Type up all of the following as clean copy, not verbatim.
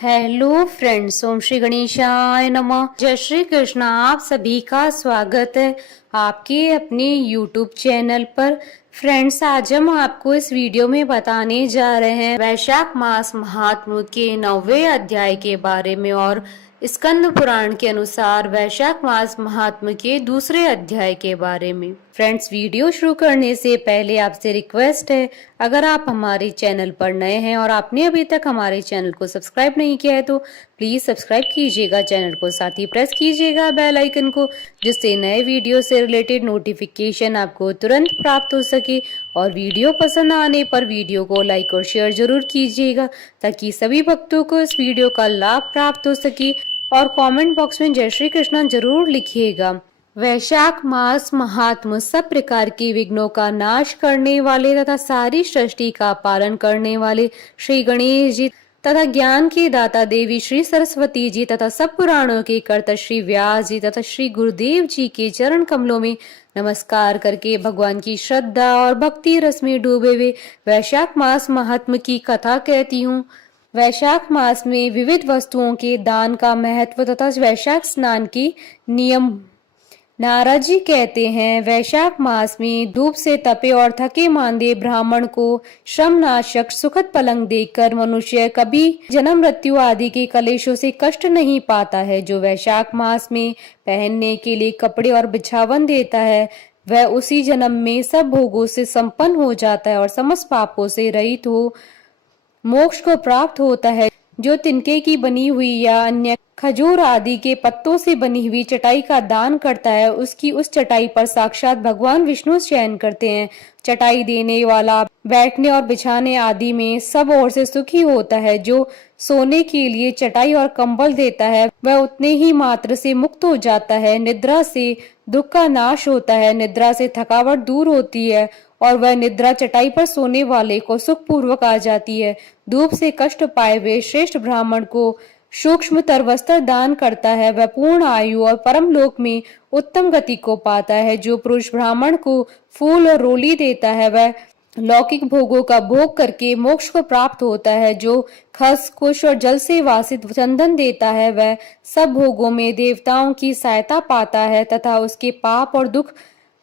Hello friends, ओम श्री गणेशाय नमः। जय श्री कृष्ण। आप सभी का स्वागत है आपके अपने YouTube चैनल पर। फ्रेंड्स, आज हम आपको इस वीडियो में बताने जा रहे हैं वैशाख मास महात्म्य के 9वें अध्याय के बारे में और स्कंद पुराण के अनुसार वैशाख मास महात्म्य के दूसरे अध्याय के बारे में। फ्रेंड्स, वीडियो शुरू करने से पहले आपसे रिक्वेस्ट है, अगर आप हमारे चैनल पर नए हैं और आपने अभी तक हमारे चैनल को सब्सक्राइब नहीं किया है तो प्लीज सब्सक्राइब कीजिएगा चैनल को, साथ ही प्रेस कीजिएगा बेल आइकन को, जिससे नए वीडियो से रिलेटेड नोटिफिकेशन आपको तुरंत प्राप्त हो सके। और वीडियो पसंद आने पर वीडियो को लाइक और शेयर जरूर कीजिएगा ताकि सभी भक्तों को इस वीडियो का लाभ प्राप्त हो सके। और कमेंट बॉक्स में जय श्री कृष्ण जरूर लिखिएगा। वैशाख मास महात्म सब प्रकार के विघ्नों का नाश करने वाले तथा सारी सृष्टि का पालन करने वाले श्री गणेश जी तथा ज्ञान के दाता देवी श्री सरस्वती जी तथा सब पुराणों के कर्ता श्री व्यास जी तथा श्री गुरुदेव जी के चरण कमलों में नमस्कार करके भगवान की श्रद्धा और भक्ति रस में डूबे हुए वैशाख मास महात्म की कथा कहती हूँ। वैशाख मास में विविध वस्तुओं के दान का महत्व तथा वैशाख स्नान के नियम। नारद जी कहते हैं, वैशाख मास में धूप से तपे और थके मांदे ब्राह्मण को श्रमनाशक सुखद पलंग देकर मनुष्य कभी जन्म मृत्यु आदि के कलेशों से कष्ट नहीं पाता है। जो वैशाख मास में पहनने के लिए कपड़े और बिछावन देता है वह उसी जन्म में सब भोगों से संपन्न हो जाता है और समस्त पापों से रहित हो मोक्ष को प्राप्त होता है। जो तिनके की बनी हुई या अन्य खजूर आदि के पत्तों से बनी हुई चटाई का दान करता है उसकी उस चटाई पर साक्षात भगवान विष्णु शयन करते हैं। चटाई देने वाला बैठने और बिछाने आदि में सब ओर से सुखी होता है। जो सोने के लिए चटाई और कंबल देता है वह उतने ही मात्र से मुक्त हो जाता है। निद्रा से दुख का नाश होता है, निद्रा से थकावट दूर होती है और वह निद्रा चटाई पर सोने वाले को सुख पूर्वक आ जाती है। धूप से कष्ट पाए हुए श्रेष्ठ ब्राह्मण को सूक्ष्मतर वस्त्र दान करता है वह पूर्ण आयु और परम लोक में उत्तम गति को पाता है। जो पुरुष ब्राह्मण को फूल और रोली देता है वह लौकिक भोगों का भोग करके मोक्ष को प्राप्त होता है। जो खस कुश और जल से वासित चंदन देता है वह सब भोगों में देवताओं की सहायता पाता है तथा उसके पाप और दुख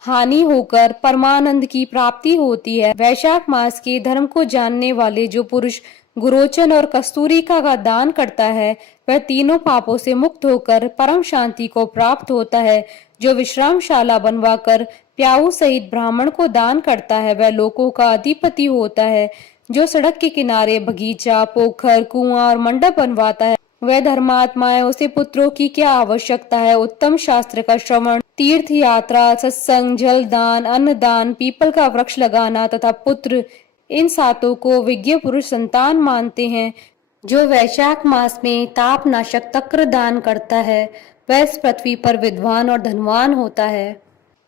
हानि होकर परमानंद की प्राप्ति होती है। वैशाख मास के धर्म को जानने वाले जो पुरुष गुरोचन और कस्तूरिका का दान करता है वह तीनों पापों से मुक्त होकर परम शांति को प्राप्त होता है। जो विश्रामशाला बनवाकर प्याऊ सहित ब्राह्मण को दान करता है वह लोकों का अधिपति होता है। जो सड़क के किनारे बगीचा, पोखर, कुआं और मंडप बनवाता है वह धर्मात्मा है। उसे पुत्रों की क्या आवश्यकता है। उत्तम शास्त्र का श्रवण, तीर्थ यात्रा, सत्संग, जल दान, अन्न दान, पीपल का वृक्ष लगाना तथा पुत्र, इन सातों को विज्ञ पुरुष संतान मानते हैं। जो वैशाख मास में ताप नाशक तक्र दान करता है वह इस पृथ्वी पर विद्वान और धनवान होता है।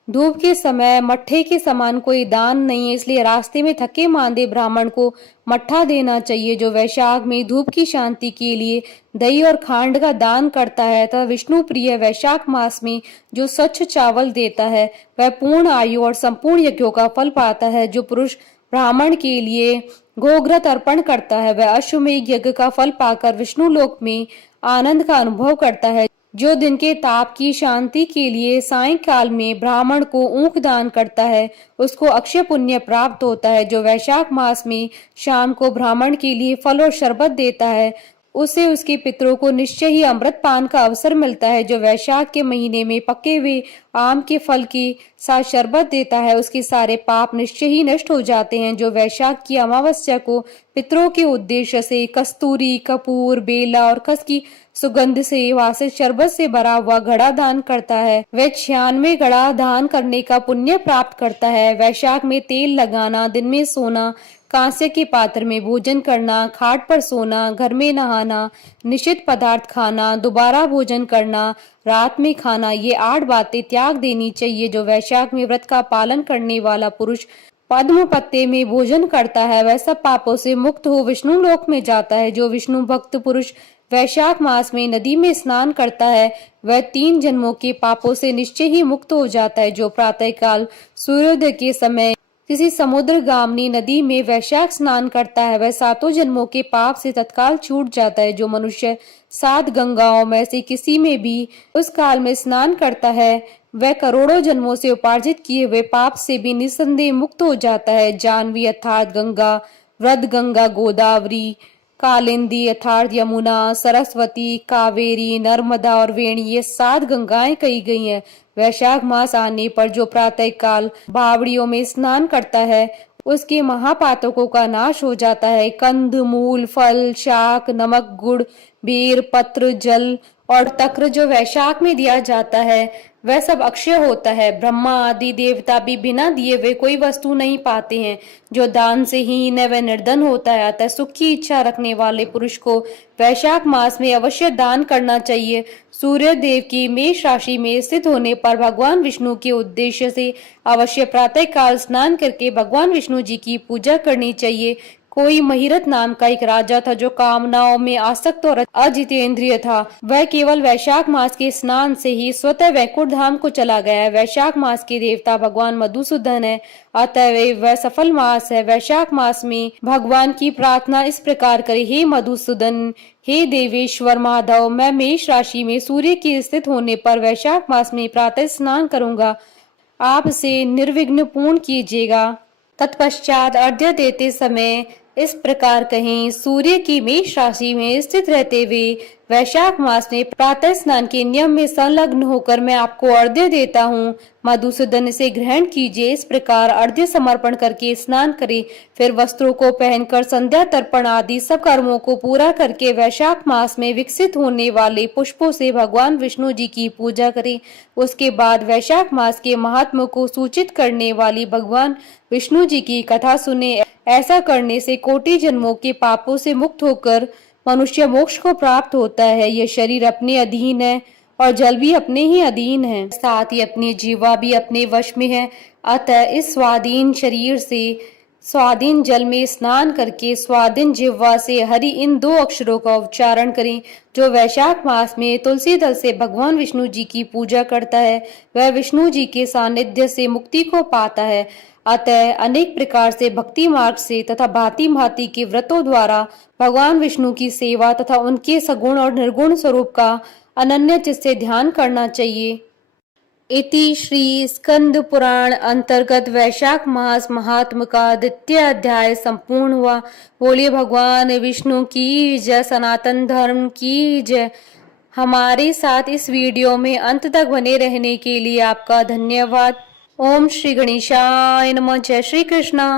धूप के समय मट्ठे के समान कोई दान नहीं है, इसलिए रास्ते में थके मांदे ब्राह्मण को मट्ठा देना चाहिए। जो वैशाख में धूप की शांति के लिए दही और खांड का दान करता है तथा विष्णु प्रिय वैशाख मास में जो स्वच्छ चावल देता है वह पूर्ण आयु और संपूर्ण यज्ञों का फल पाता है। जो पुरुष ब्राह्मण के लिए गोघृत अर्पण करता है वह अश्वमेध यज्ञ का फल पाकर विष्णु लोक में आनंद का अनुभव करता है। जो दिन के ताप की शांति के लिए सायंकाल में ब्राह्मण को ऊख दान करता है उसको अक्षय पुण्य प्राप्त होता है। जो वैशाख मास में शाम को ब्राह्मण के लिए फल और शरबत देता है उसे उसके पितरों को निश्चय ही अमृत पान का अवसर मिलता है। जो वैशाख के महीने में पके हुए आम के फल के साथ शरबत देता है उसके सारे पाप निश्चय ही नष्ट हो जाते हैं। जो वैशाख की अमावस्या को पितरों के उद्देश्य से कस्तूरी, कपूर, बेला और खस की सुगंध से वासित शरबत से भरा हुआ घड़ा दान करता है वह 96 घड़ा दान करने का पुण्य प्राप्त करता है। वैशाख में तेल लगाना, दिन में सोना, कांसे के पात्र में भोजन करना, खाट पर सोना, घर में नहाना, निषिद्ध पदार्थ खाना, दोबारा भोजन करना, रात में खाना, ये 8 बातें त्याग देनी चाहिए। जो वैशाख में व्रत का पालन करने वाला पुरुष पद्म पत्ते में भोजन करता है वह सब पापों से मुक्त हो विष्णु लोक में जाता है। जो विष्णु भक्त पुरुष वैशाख मास में नदी में स्नान करता है वह 3 जन्मों के पापों से निश्चय ही मुक्त हो जाता है। जो प्रातः काल सूर्योदय के समय किसी समुद्र गामनी नदी में वैशाख स्नान करता है वह 7 जन्मों के पाप से तत्काल छूट जाता है। जो मनुष्य 7 गंगाओं में से किसी में भी उस काल में स्नान करता है वह करोड़ों जन्मों से उपार्जित किए हुए पाप से भी निस्संदेह मुक्त हो जाता है। जानवी अर्थात गंगा, वृद्ध गंगा, गोदावरी, कालिंदी अर्थात यमुना, सरस्वती, कावेरी, नर्मदा और वेणी ये 7 गंगाएं कही गई हैं। वैशाख मास आने पर जो प्रातः काल बावड़ियों में स्नान करता है उसके महापातकों का नाश हो जाता है। कंद, मूल, फल, शाक, नमक, गुड़, बेर, पत्र, जल और तक्र जो वैशाख में दिया जाता है वह सब अक्षय होता है। ब्रह्मा आदि देवता भी बिना दिए वे कोई वस्तु नहीं पाते हैं। जो दान से हीन है वह निर्धन होता है। अतः सुख की इच्छा रखने वाले पुरुष को वैशाख मास में अवश्य दान करना चाहिए। सूर्य देव की मेष राशि में स्थित होने पर भगवान विष्णु के उद्देश्य से अवश्य प्रातः काल स्नान करके भगवान विष्णु जी की पूजा करनी चाहिए। कोई महिरथ नाम का एक राजा था जो कामनाओं में आसक्त और अजितेंद्रिय था। वह केवल वैशाख मास के स्नान से ही स्वतः वैकुंठ धाम को चला गया है। वैशाख मास के देवता भगवान मधुसूदन है, अतः वह सफल मास है। वैशाख मास में भगवान की प्रार्थना इस प्रकार करे, हे मधुसूदन, हे देवेश्वर माधव, मैं मेष राशि में सूर्य के स्थित होने पर वैशाख मास में प्रातः स्नान करूंगा, आप इसे निर्विघ्न पूर्ण कीजिएगा। तत्पश्चात अर्घ्य देते समय इस प्रकार कहें, सूर्य की मेष राशि में स्थित रहते हुए वैशाख मास में प्रातः स्नान के नियम में संलग्न होकर मैं आपको अर्घ्य देता हूँ, मधुसूदन इसे ग्रहण कीजिए। इस प्रकार अर्घ्य समर्पण करके स्नान करें, फिर वस्त्रों को पहनकर संध्या तर्पण आदि सब कर्मों को पूरा करके वैशाख मास में विकसित होने वाले पुष्पों से भगवान विष्णु जी की पूजा करें। उसके बाद वैशाख मास के महात्म को सूचित करने वाली भगवान विष्णु जी की कथा सुने। ऐसा करने से कोटि जन्मों के पापों से मुक्त होकर मनुष्य मोक्ष को प्राप्त होता है। यह शरीर अपने अधीन है और जल भी अपने ही अधीन है, साथ ही अपनी जीवा भी अपने वश में है। अतः इस स्वाधीन शरीर से स्वाधीन जल में स्नान करके स्वाधीन जिह्वा से हरि इन 2 अक्षरों का उच्चारण करें। जो वैशाख मास में तुलसी दल से भगवान विष्णु जी की पूजा करता है वह विष्णु जी के सानिध्य से मुक्ति को पाता है। अतः अनेक प्रकार से भक्ति मार्ग से तथा भांति भांति के व्रतों द्वारा भगवान विष्णु की सेवा तथा उनके सगुण और निर्गुण स्वरूप का अनन्य चित्त से ध्यान करना चाहिए। इति श्री स्कंद पुराण अंतर्गत वैशाख मास महात्म का 2य अध्याय संपूर्ण हुआ। बोलिए भगवान विष्णु की जय, सनातन धर्म की जय। हमारे साथ इस वीडियो में अंत तक बने रहने के लिए आपका धन्यवाद। ओम श्री गणेशाय नमः। जय श्री कृष्णा।